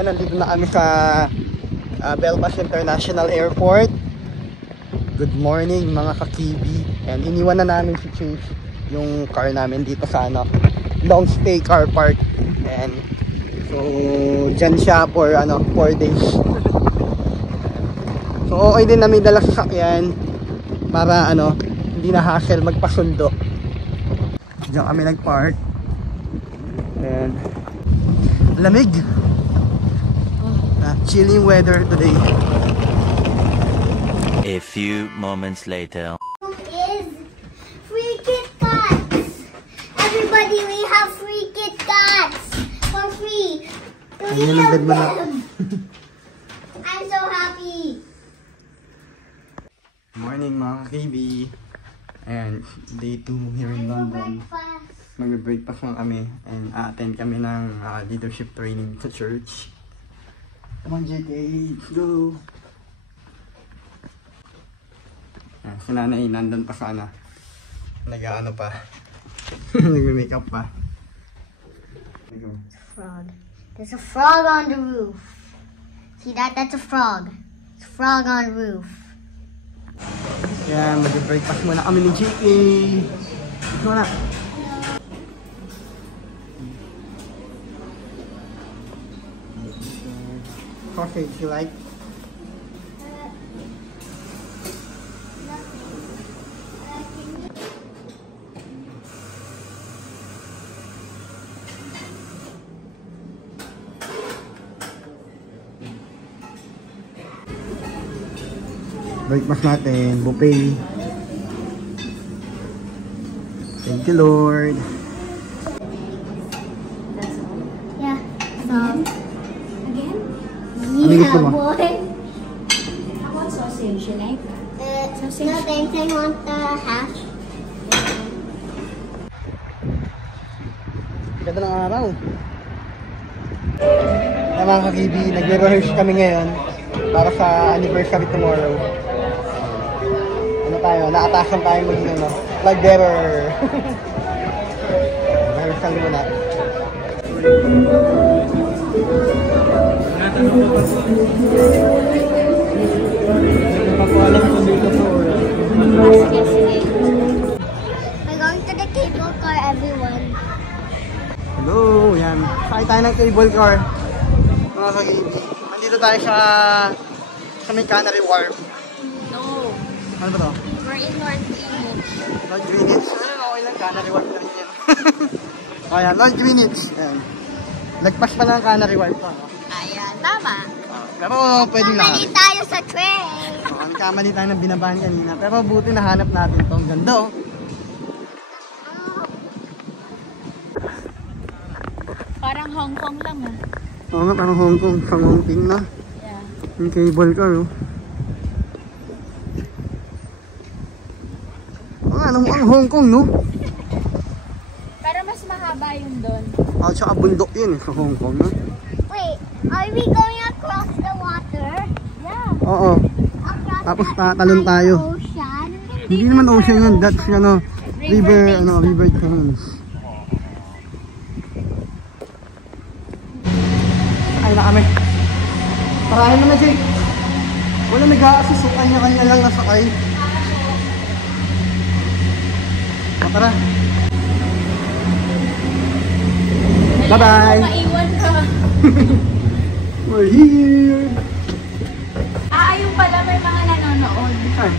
Ayan, nandito na kami sa Belfast International Airport. Good morning mga ka-Kiwi. And iniwan na namin si Chase yung car namin dito sa long stay car park. And so dyan siya for 4 days. So okay din na may dala sasakyan para hindi na hassle magpasundo. Diyan kami nag-park. And lamig. Chilling weather today. A few moments later. Is free Kit Kats. Everybody, we have free Kit Kats for free. 3 of them. I'm so happy. Morning mga KB. And day 2 here in London. Mag-breakfast lang kami and attend kami ng leadership training sa church. Come on JK, let's go! Si nanay nandun pa sana. Nag-ano pa. Nag-makeup pa. Frog. There's a frog on the roof. See that? That's a frog. It's a frog on the roof. Kaya mag-breakfast muna kami ni JK. Ito na. Sausage, you like? Breakfast natin, buffet. Thank you Lord. Yeah. Again? Ano gusto Yeah, mo? boy. I want sausage, you like? Sausage? No thanks, I want the hash. Ganda ng araw. Mga ka-KB, nagre-rehearse kami ngayon para sa anniversary tomorrow. Naatasan tayo maging flag bearer. Rehearsal muna. We're going to the cable car, everyone. Hello, yan. Sakay tayo ng cable car. Mga ka-KB. Nandito tayo sa may Canary Wharf. No. Ano ba to? We're in North Greenwich. Lord Greenwich. Okay lang, Canary Wharf na rin yan. O yan, Lord Greenwich. Yan. Lagpas pa ng Canary Wharf to. Ayan, tama. Pero pwede lang. Kamali tayo sa train. Ang kamali tayo ng binabahan kanina. Pero buti nahanap natin to. Ang ganda oh. Parang Hong Kong lang ah. Oo nga, parang Hong Kong. Sa Hong Kong na. Yeah. Yung cable car oh. Ang Hong Kong no? Pero mas mahaba yun doon. At saka bundok yun sa Hong Kong no? Wait, are we going across the water? Yeah. Oo. Across Tapos the tatalon tayo. ocean? Hindi naman ocean yan. That's river, river Thames. Ay na kami. Parahin naman Jake. Wala nag-a-assist. Kanya-kanya lang nasakay. Tara. Bye-bye. Maiwan ka. We're here. Yung pala may mga nanonood. Ay.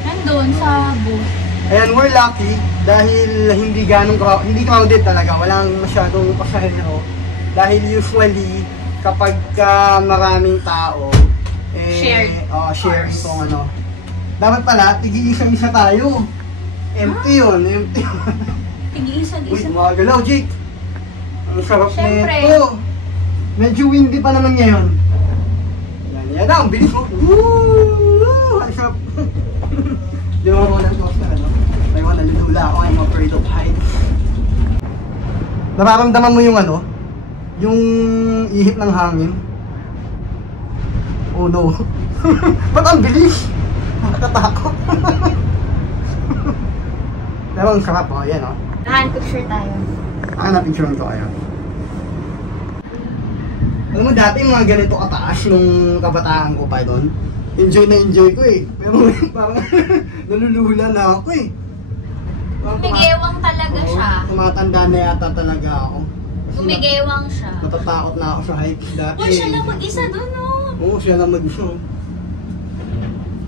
Nandun sa booth. Ayan, we're lucky dahil hindi crowded talaga. Walang masyadong pasahero. Dahil usually, kapag maraming tao, Shared. Share itong Dapat pala, tig-isa-isa tayo. Empty yun, empty yun. Tig-isa-isa. Uy, mga galaw, Jake. Ang sarap Siyempre. nito. Medyo windy pa naman ngayon. Yan na, ang bilis mo. Woo! Ang sarap. Di mo ako ng costa, May mga nalulula ako, I'm afraid of heights. Nararamdaman mo yung yung ihip ng hangin. Oh no. Ba't ang bilis? Nakakatakot. Pero ang sarap oh, yan oh. Picture tayo. Na-picturean ko kayo. Alam mo, dati mga ganito kataas nung kabataan ko pa doon. Enjoy na enjoy ko eh. Pero parang nalulula na ako eh. Gumigewang talaga siya. Tumatanda na yata talaga ako. Kasi Gumigewang siya. natatakot na ako sa heights dati. Uy, siya lang mag-isa doon, no? Oo, siya lang mag-isa.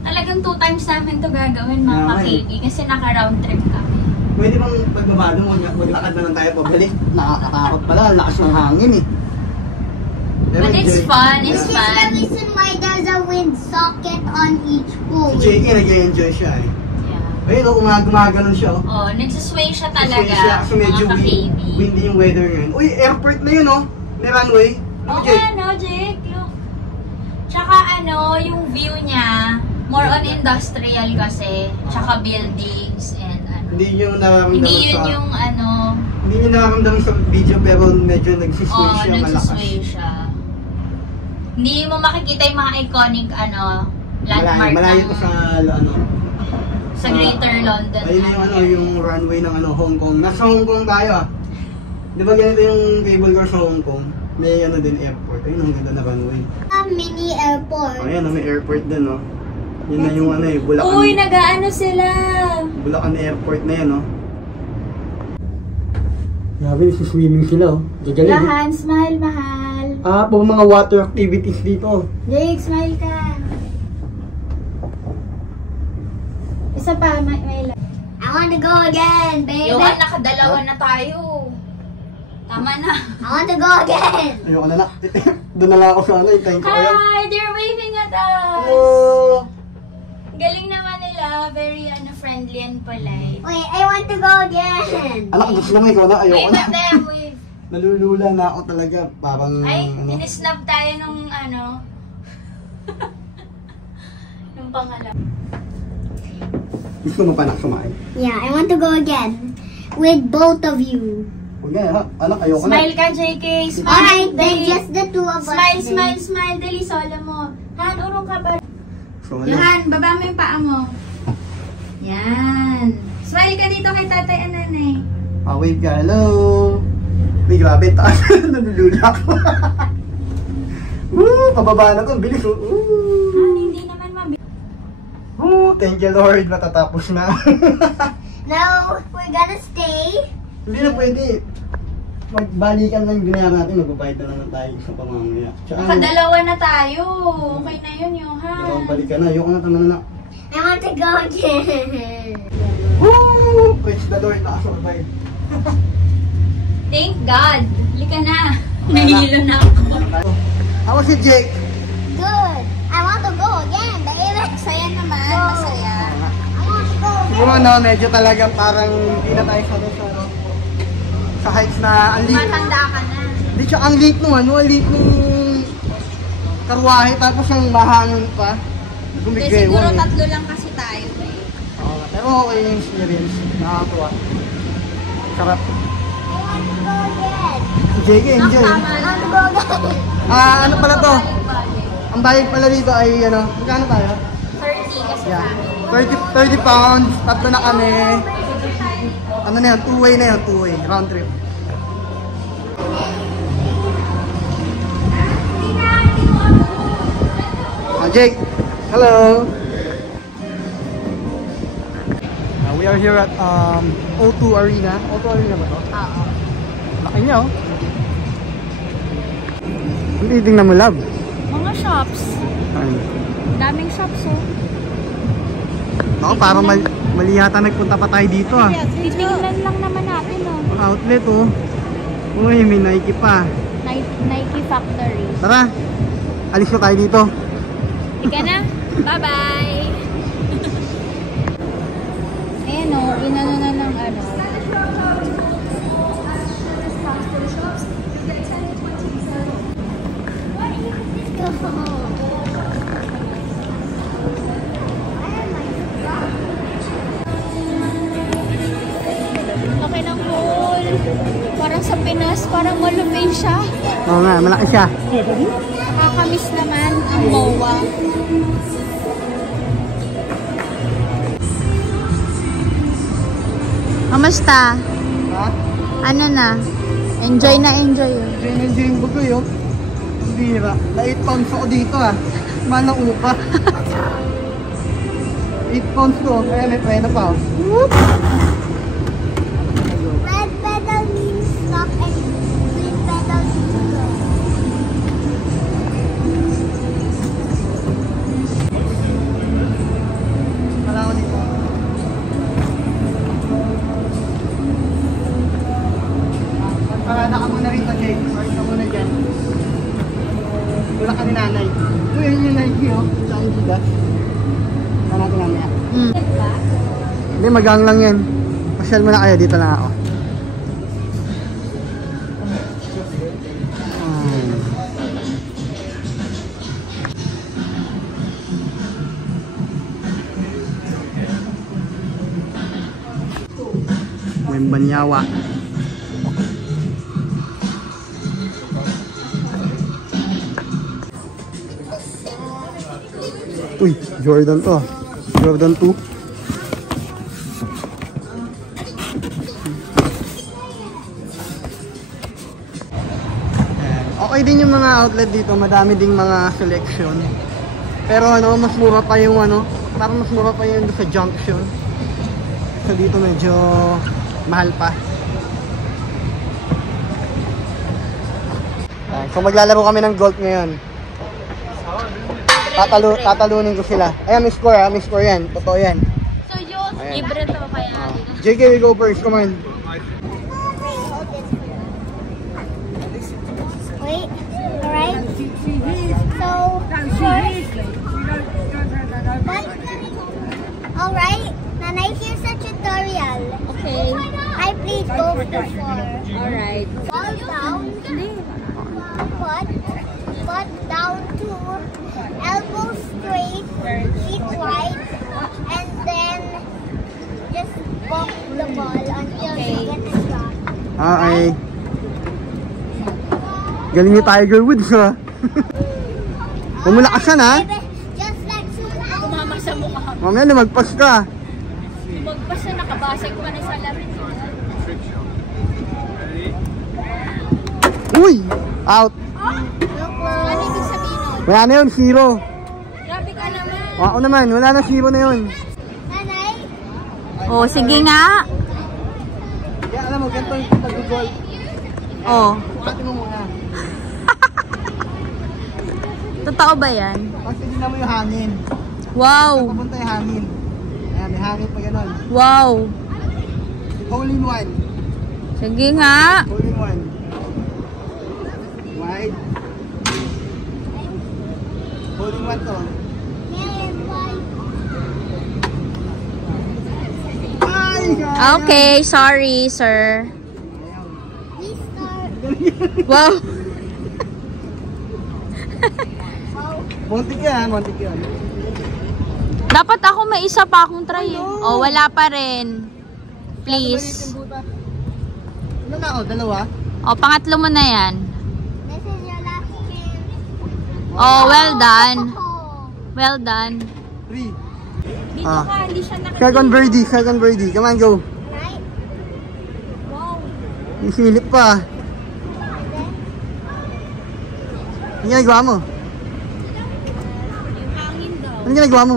Talagang 2 times namin to gagawin, mga Yeah, ka-KB. Kasi naka-round trip kami. Pwede bang pagbaba doon, maglakad na lang tayo pabalik? Nakakatakot pala, lakas ng hangin eh. Pero But it's enjoy. fun, This it's is the fun. reason why there's a wind socket on each Si pool. JK nag-enjoy siya eh. Yeah. Ayun o, gumaganon siya oh. Oh, nagsasway siya Kasi talaga, siya, kasi medyo mga ka-KB. windy yung weather ngayon. Uy, airport na yun oh. May runway. Oo nga, no, Jake? Look. Tsaka ano, yung view niya, more on industrial kasi. Tsaka buildings and ano. Hindi nyo nararamdaman Hindi yun sa... yung ano, Hindi nyo nararamdaman sa video pero medyo nagsisway siya, malakas. nagsasway siya. Hindi mo makikita yung mga iconic ano, landmark Malayo ng- to sa ano. sa Greater London. Ayun na yung ano, yung runway ng ano, Hong Kong. Nasa Hong Kong tayo ah. Di ba ganito yung cable car sa Hong Kong? May ano din airport. Ayun, ang ganda na runway. A mini airport. Ayan, may airport din oh. Yun na yung ano eh, Bulacan. Uy, nag-ano sila? Bulacan Airport na yan oh. Grabe, swimming sila oh. Gagaling. Lahan, smile, mahal. Ah, po mga water activities dito. Jake, smile ka. Isa pa, may lang. I want to go again, baby. Yohan, nakadalawa na tayo. Tama na. I want to go again. Ayoko na na. Doon na lang ako sa ano, hintayin ko kayo. Hi, they're waving at us. Hello! Galing naman nila. Very friendly and polite. Wait, I want to go again. Anak, gusto naman ikaw na. Ayoko Wave na. at them, wave. Nalulula na ako talaga. Parang Ay, ano. tinisnab tayo nung ano. Yung pangalawa. Gusto mo pa na sumakay? Yeah, I want to go again. With both of you. Huwag na ha. Anak, ayoko na. Smile ka, JK. Smile. Alright, then Dali. just the two of us. Smile, then. smile, smile. Dali, solo mo. Han, urong ka ba? So, ano? Johan, baba mo yung paa mo. Yan. Smile ka dito kay tatay and nanay. Wave ka. Hello! Uy, grabe. Taas. Nalulula ako. Woo! Pababa na to. Bilis. Han, Woo! hindi naman mabilis. Woo! Thank you, Lord. Matatapos na. No, we're gonna stay. Hindi na pwede. Magbalikan lang yung binayaran natin. Magbabayad na naman tayo sa pamamaya. Tsaka, Nakadalawa na tayo. Okay na yun, Johan. balikan na. Ayoko na. Tama na na. I want to go again. Woo! Praise the Lord. Nakasurvive. Thank God. Lika na. Nahihilo na ako. How was it, Jake? Good. I want to go again, baby. Masaya naman. Go. Masaya. I want to go again. Siguro ano, medyo talagang parang hindi na tayo sa heights na ang liit. Matanda ka na. Hindi siya ang liit nung ano, ang liit nung karwahe tapos ang mahangin pa. Hindi, Gumigay. siguro 3 lang kasi tayo. Pero okay yung experience. Nakakatuwa. Sarap. I want to go again. JK, enjoy. I want to go again. Ano pala to? Ang bayad pala dito ay ano, magkano tayo? 30 kasi Yeah. kami. 30 pounds, tatlo na kami. Ano na yun, two-way na yun, two-way, round trip. Jake, hello. We are here at O2 Arena. O2 Arena ba to? Oo. Laki niya oh. Ang titingnan mo, love. Mga shops. Ano? Daming shops, oh. Ako, parang mali yata nagpunta pa tayo dito ah. Titingnan lang naman natin, oh. Outlet oh. Uy, may Nike pa. Nike Factory. Tara, alis na tayo dito. Ika na. Bye-bye. Ayan, oh. Inano na ng ano. Laki ng mall. Parang sa Pinas, parang malupin siya. Oo nga, malaki siya. Nakakamiss naman ang MOA. Kamusta? Ha? Ano na? Enjoy na enjoy. Enjoy yung bugoy oh. Bira. Na 8 pounds ako dito ah. Manang upa. 8 pounds ko. Kaya may preno pa oh. Red pedal means stop and green pedal means go. Wala ko dito. Parada ka muna rito, Jake. Parada ka muna dyan. Wala ka ni nanay. Uy, yun yung Nike, oh. Sa aking Gigas. Saan natin mamaya? Hindi, magang lang yan. Pasyal muna kayo. Dito lang ako. May banyawa. Uy, Jordan to. Jordan 2. Okay din yung mga outlet dito, madami ding mga selection. Pero ano, mas mura pa yung ano, parang mas mura pa yung sa Junction. So dito medyo mahal pa. So maglalaro kami ng golf ngayon. Tatalunin ko sila. Ayan, may score ha, may score yan. Totoo yan. So yun, libre to kaya dito. JK, we go first, come on. Wait, alright. So, first, alright, Nanay, here's a tutorial. Okay. I please go with the 4. Alright. Fall down, foot down to elbow straight, feet wide, and then just walk the ball until you get the shot. Okay. Galing ni Tiger Woods ha. Pumulakasan ha. Just like shooting. Tumama sa mukha. Mamaya lumagpas ka. Magpasa nakabasag pa na sa lamin. Uy! Out! Ano ibig sabihin nun? Wala na yun, 0. Grabe ka naman. Ako naman, wala na 0 na yun. Nanay, Oh, sige nga. Kaya alam mo, ganito yung pag-golf. Oh. Bukatin mo muna. Totoo ba yan? Pag tignan mo yung hangin. Wow. Papunta yung hangin. Ayan, may hangin pa gano'n. Wow. Hole in one. Sige nga. Hole in one. Wide. Hole in one to. Ay! Okay, sorry, sir. Wow. Montik yan, montik yan. Dapat ako may isa pa akong try. Oh, wala pa rin. Please. Ano na ako, dalawa? Oh, pangatlo mo na yan. this is your last chance. Oh, well done. Well done. 3. Dito Ah. ka, hindi siya nakikita. Second birdie. Come on, go. Right? Wow. Yung silip pa. Ano ginagawa mo? Yung hangin daw. Ano ginagawa mo?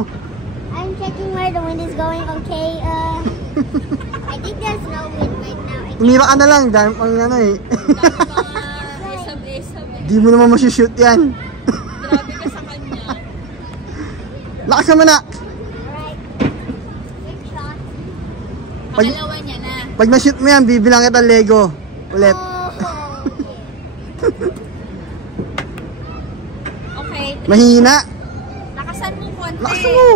I'm checking where the wind is going. Okay, I think there's no wind right now. Umira ka na lang. Dahil pang ano eh. Esab-esab. Di mo naman masushoot yan. Grabe ka sa kanya. Lakas naman na. Alright. Big shot. Pangalawa niya na. Pag na-shoot mo yan, bibilang kita Lego. Ulit. Okay. Mahina. Lakasan mo konti. Lakas mo.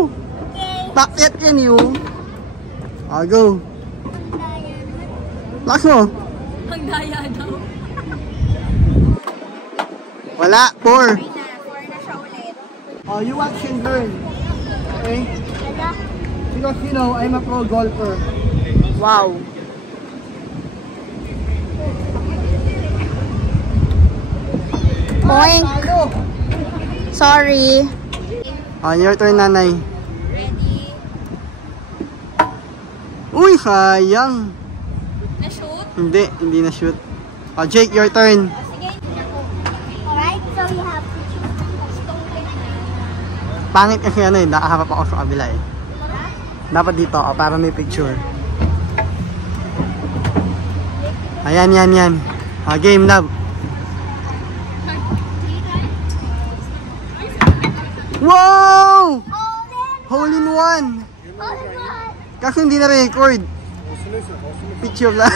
Okay. Pakyat yan yun. Ah, go. Lakas mo. Ang daya daw. Wala. 4. 4 na siya ulit. Oh, you watch and learn. Okay? Tada. Because you know, I'm a pro golfer. Wow. Oink. Talo. Sorry. Oh, your turn, nanay. Ready? Uy, sayang. Na-shoot? Hindi na shoot. Oh, Jake, your turn. Sige. Alright, so we have Pangit kasi ano eh, nakaharap ako sa kabila eh. Dapat dito ako para may picture. Ayan, yan. Game love. Wow! Hole in one! Kasi hindi na record. Picture lang.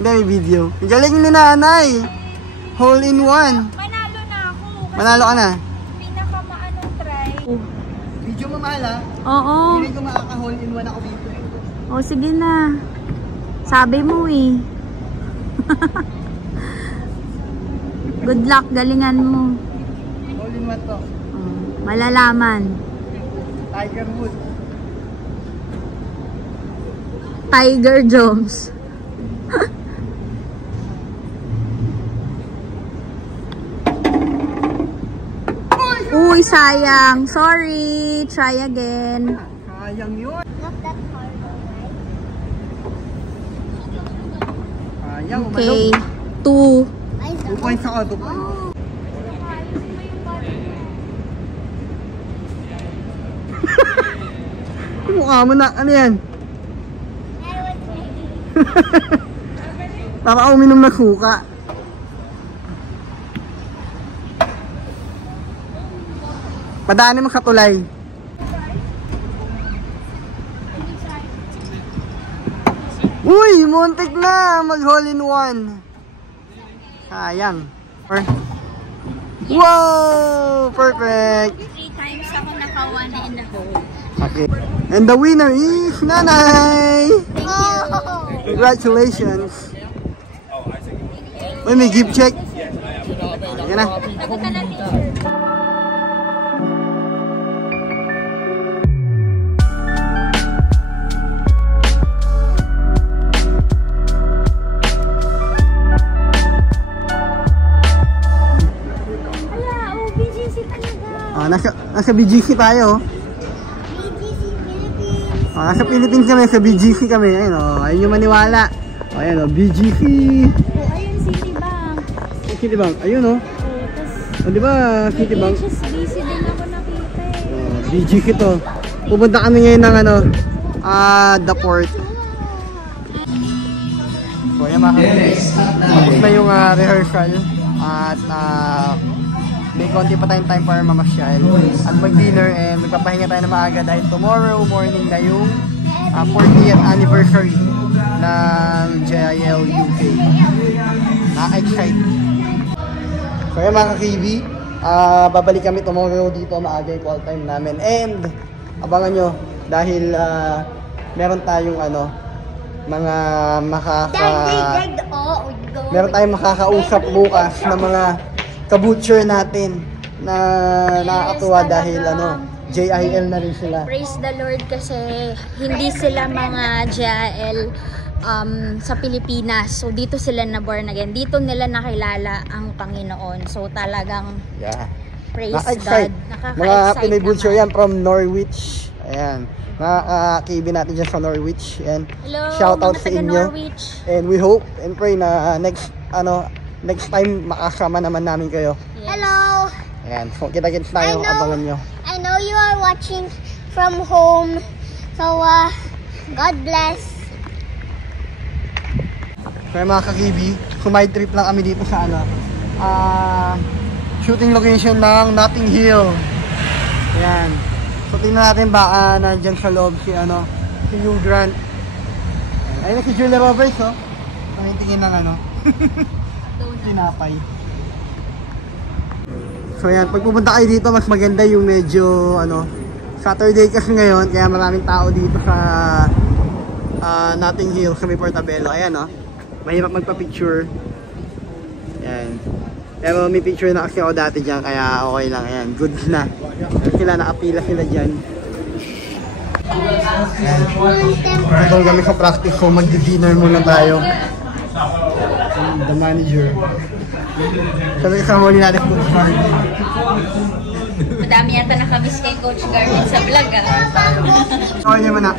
Hindi, may video. Galing ni nanay. Hole in one. Manalo na ako. Manalo ka na. Pinakamaanong try. Video mo mahal ha? Oo. Hindi ko makaka-hole in one ako dito. O, sige na. Sabi mo eh. Good luck, galingan mo. Hole in one to. Malalaman. Tiger Woods. Tiger Jones. Uy, sayang. Sorry. Try again. Sayang yun. Not that hard, right? Sayang. Okay. 2. 2 points ako. 2 points. Mukha mo na. Ano yan? Para uminom na suka. Padaanin mo sa tulay. Uy! Muntik na! Mag-hole in one. Sayang. Wow! Perfect! 3 times ako naka-1 in the hole. Okay. And the winner is Nanay! Congratulations! Uy, may gift check. Yan na. Nagutan natin. Nasa BGC tayo. BGC Philippines. Nasa Philippines kami, sa BGC kami. Ayun o, ayun yung maniwala. Ayun o, BGC. Ayun, Citibank. Citibank, ayun o. O, di ba Citibank? HSBC din ako nakita eh. BGC to. Pupunta kami ngayon ng ano, the port. So, ayan mga kapatid. Tapos na yung rehearsal. At may konti pa tayong time para mamasyal at mag-dinner and magpapahinga tayo na maaga dahil tomorrow morning na yung 40th anniversary ng JIL UK. Nakaka-excite. So yun mga ka-KB, babalik kami tomorrow dito, maaga yung call time namin and abangan nyo dahil meron tayong ano, mga meron tayong makakausap bukas na mga ka-butcher natin na nakakatuwa dahil ano, JIL na rin sila. Praise the Lord kasi hindi sila mga JIL sa Pilipinas. So dito sila na born again. Dito nila nakilala ang Panginoon. So talagang praise God. Mga Pinoy butcher yan from Norwich. Ayan. Mga KB natin dyan sa Norwich. Ayan. Hello, shout out mga sa taga inyo. Norwich. And we hope and pray na next time makasama naman namin kayo. Yes. Hello. Ayan, so kita-kits tayo, abangan nyo. I know you are watching from home. So, God bless. Kaya mga ka-KB, sumide trip lang kami dito sa ano, shooting location ng Notting Hill. Ayan. So tingnan natin baka nandyan sa loob si Hugh Grant. Ayun na si Julia Roberts, oh. Tingin ng tinapay. So ayan, pag pupunta kayo dito, mas maganda yung medyo Saturday kasi ngayon, kaya maraming tao dito sa Notting Hill sa may Portabello. Ayan mahirap magpa-picture. Ayan. Pero may picture na kasi ako dati dyan, kaya okay lang. Ayan, goods na. Sila, nakapila sila dyan. Ayan. Ito kami sa practice, so mag-dinner muna tayo. The manager. Sabi kasama ulit natin Coach Garvin. Madami yata nakamiss kay Coach Garvin sa vlog Okay naman na.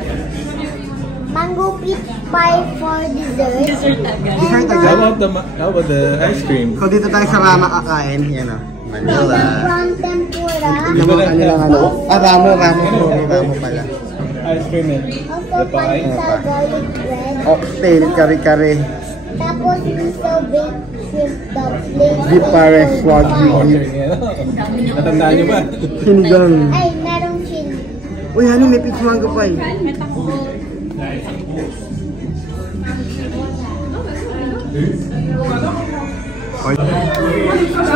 Mango peach pie for dessert. Dessert agad. How about the ice cream? So dito tayo sa Rama kakain. Yan Manila. From tempura. Tingnan mo kanilang ano. Ramo pala. Ice cream eh. Also, pansa garlic bread. Oxtail, kare-kare. Tapos, miso baked shrimp dumplings. Beef pares, wagyu beef. Natandaan niyo ba? Sinigang. Ay, merong chili. Uy, ano, may peach mango pa eh.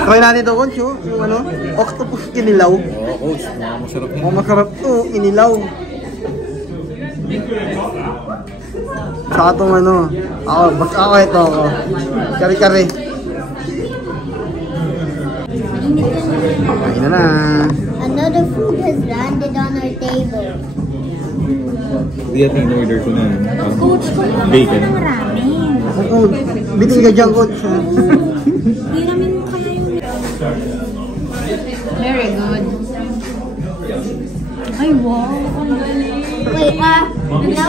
Try natin ito, Coach, oh. Yung ano, octopus inilaw. Oo, coach. Masarap yan. Oh, masarap to, inilaw. Sa itong ano, ako ito ako. Kare-kare. Kain na. Another food has landed on our table. Hindi at in-order ko na. Coach, kung Bacon. ng ramen. Oo, bitin ka dyan, Coach. Hiramin mo kaya yung... Very good. Ay, wow. Ang galing. Wait, now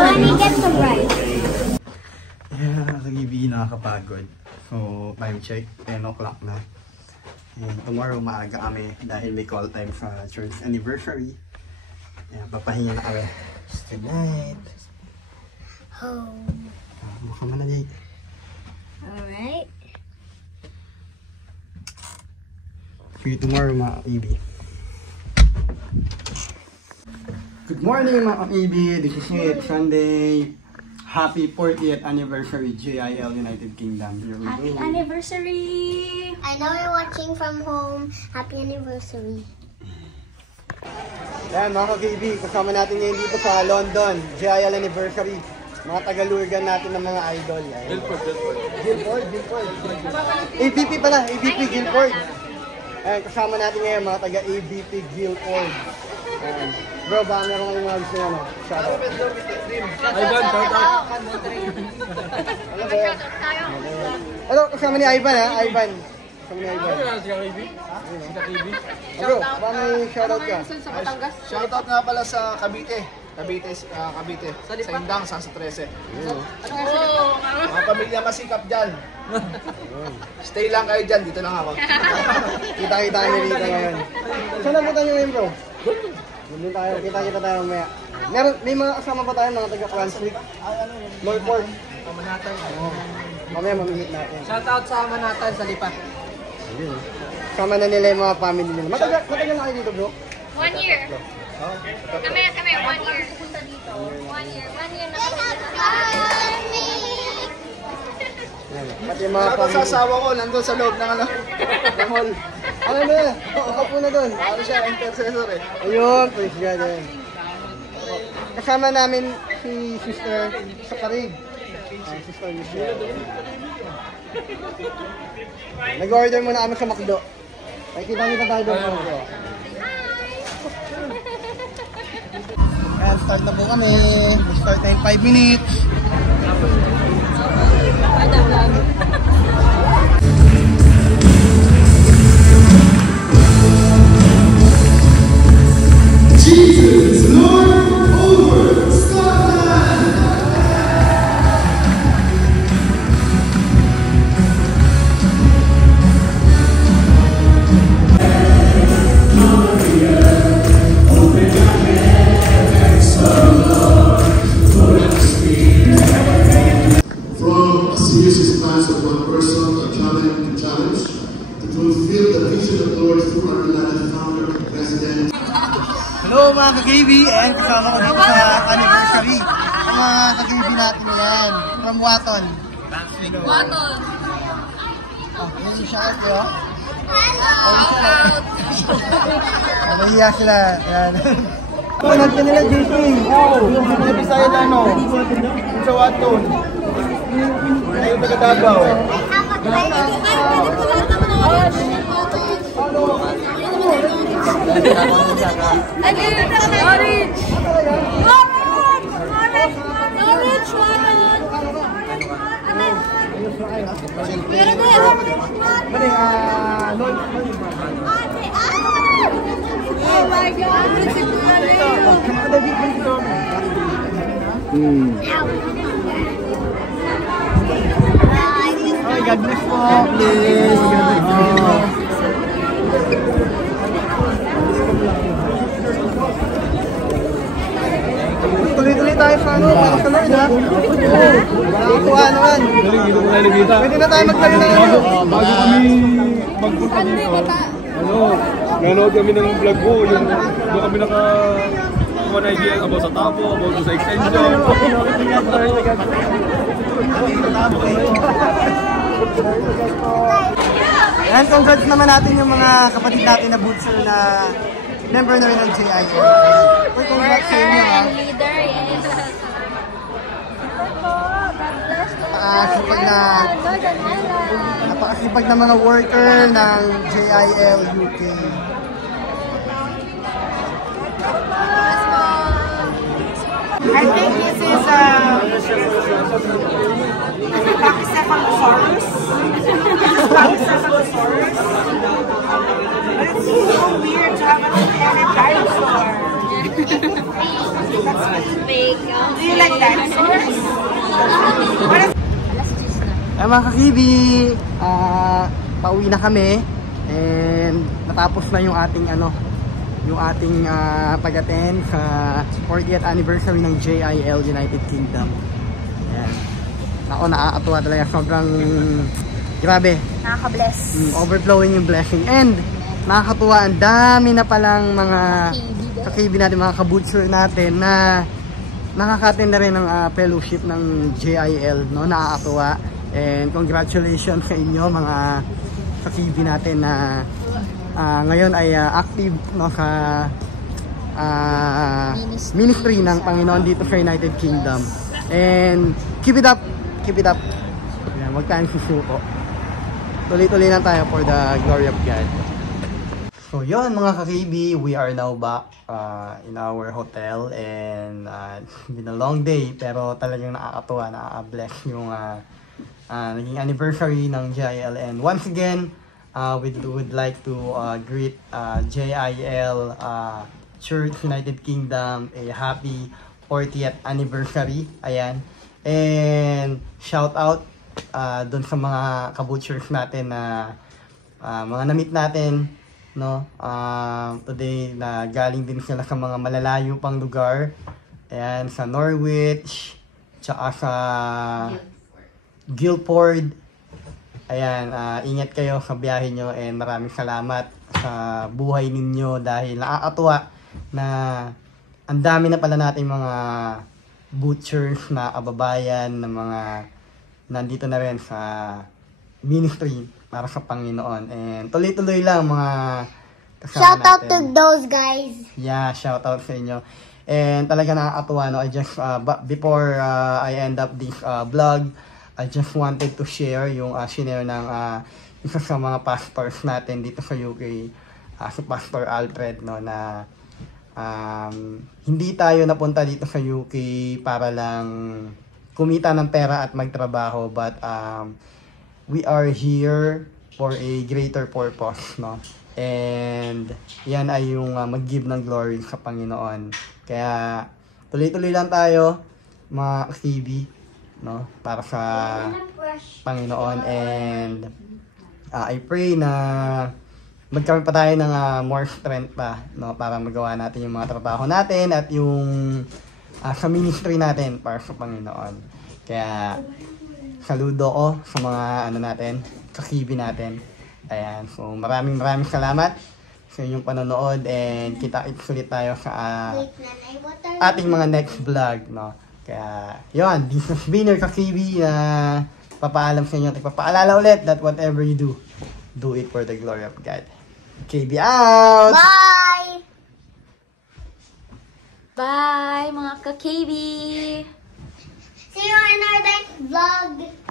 let me get some rice. Yeah, kagibi, nakakapagod. So, time check, 10 o'clock na. And tomorrow, maaga kami dahil may call time sa church anniversary. Yeah, papahinga na kami. Good night. Home. Mukha mo na, Jake. Alright. See you tomorrow, mga ka-EB. Good morning, mga ka-EB. This is it, Sunday. Happy 40th anniversary, JIL United Kingdom. Here we Happy go. anniversary! I know you're watching from home. Happy anniversary. Yan, mga ka-KB, kasama natin ngayon dito sa London, JIL anniversary. Mga tagalurgan natin ng mga idol. Guilford. ABP pala, ABP Guilford. Ayan, kasama natin ngayon mga taga-ABP Guilford. Ayan. Bro, baka meron kayong mga gusto nyo, shoutout. Ivan, shout out. Ano ba yan? Ano, kasama ni Ivan ha? Ivan. Kasama ni Ivan. Si Kakibi? Si Kakibi? Bro, baka may shoutout ka? Shoutout nga pala sa Cavite. Cavite. Sa Indang, sa 13. Mga pamilya masikap dyan. Stay lang kayo dyan, dito lang ako. Kita-kita kami dito ngayon. Saan napunta nyo ngayon, bro? Doon tayo, kita-kita tayo mamaya. May mga kasama pa tayo, mga taga-Cranswick. Northport. Mamaya mamimit natin. Shoutout sa Manatan sa Lipa. Ayun. Kasama na nila yung mga family nila. Matagal na kayo dito, bro? 1 year. Kami, 1 year. 1 year na Ayan. Pati yung mga Shoutout sa family. asawa ko, nandun sa loob ng ano. Ng hall. Ano na? Ako na doon. Ano siya, intercessor eh. Ayun, praise God. Ayun. Kasama namin si Sister sa Parig. Sister Michelle. Nag-order muna kami sa McDo. Nakikita tayo doon. Ayan, start na po kami. Start na in 5 minutes. From a series of plans of one person, a challenge to fulfill the vision of the Lord through our beloved founder and president. Hello mga ka-KB, and kasama ko dito sa anniversary. Ang mga ka-KB natin yan, from Watton. Watton. Oh, yun yung shout bro. Nahiya sila. Yan. Punag ka nila, JP. Yung Bisaya na ano, sa Watton. Ayun, taga-Davao. Oh my God! Oh, God bless po. Please. Tuloy-tuloy tayo sa ano, para sa Lord, ha? Nakakatuwa naman. Pwede na tayo magkaroon ng ano. Bago kami magpunta dito, nanood kami ng vlog ko, yung doon kami nakakuha na idea about sa tapo, about sa extension. And congrats naman natin yung mga kapatid natin na butcher na member na rin ng JIL. Congrats sa inyo, ha? Leader, yes. Napakasipag na mga worker ng JIL UK. I think this is Pachycephalosaurus. Pachycephalosaurus. But it's so weird to have a two-headed dinosaur. Fake. Do you like dinosaurs? Mga kakibi, pauwi na kami and natapos na yung ating pag-attend sa 40th anniversary ng JIL United Kingdom. Ayan. Ako, nakakatuwa talaga. Sobrang grabe. Nakaka-bless. Overflowing yung blessing. And nakakatuwa, ang dami na palang mga kakibi natin, mga kabutcher natin na nakaka-attend na rin ng fellowship ng JIL. No? Nakakatuwa. And congratulations sa inyo mga kakibi natin na ngayon ay active, no, sa ministry ng Panginoon dito sa United Kingdom. And keep it up. Keep it up. Ayan, huwag tayong susuko. Tuloy-tuloy lang tayo for the glory of God. So yun mga kakibi, we are now back in our hotel and it's been a long day pero talagang nakakatuwa, nakaka-bless yung naging anniversary ng JIL. And once again, we would like to greet JIL Church United Kingdom a happy 40th anniversary. Ayan. And shout out dun sa mga kabutchers natin na mga na-meet natin, no? Today na galing din sila sa mga malalayo pang lugar. Ayan, sa Norwich, tsaka sa Guildford. Ayan, ingat kayo sa biyahe nyo and maraming salamat sa buhay ninyo dahil nakakatuwa na ang dami na pala natin mga butchers na kababayan na mga nandito na rin sa ministry para sa Panginoon. And tuloy-tuloy lang mga kasama Shout out natin. to those guys. Yeah, shout out sa inyo. And talaga nakakatuwa, no? I just, before I end up this vlog, I just wanted to share yung shinare ng isa sa mga pastors natin dito sa UK, si Pastor Alfred, no, na hindi tayo napunta dito sa UK para lang kumita ng pera at magtrabaho, but we are here for a greater purpose, no? And yan ay yung mag-give ng glory sa Panginoon. Kaya tuloy-tuloy lang tayo mga TV, no, para sa Panginoon. And I pray na magkaroon pa tayo ng more strength pa, no, para magawa natin yung mga trabaho natin at yung sa ministry natin para sa Panginoon. Kaya saludo ko sa mga natin, kakibi natin. Ayan, so maraming salamat sa inyong panonood and kita-kits ulit tayo sa ating mga next vlog, no. Kaya yun, this has been your kakibi na papaalam sa inyo at papaalala ulit that whatever you do it for the glory of God. KB out! Bye! Bye mga ka-KB! See you in our next vlog.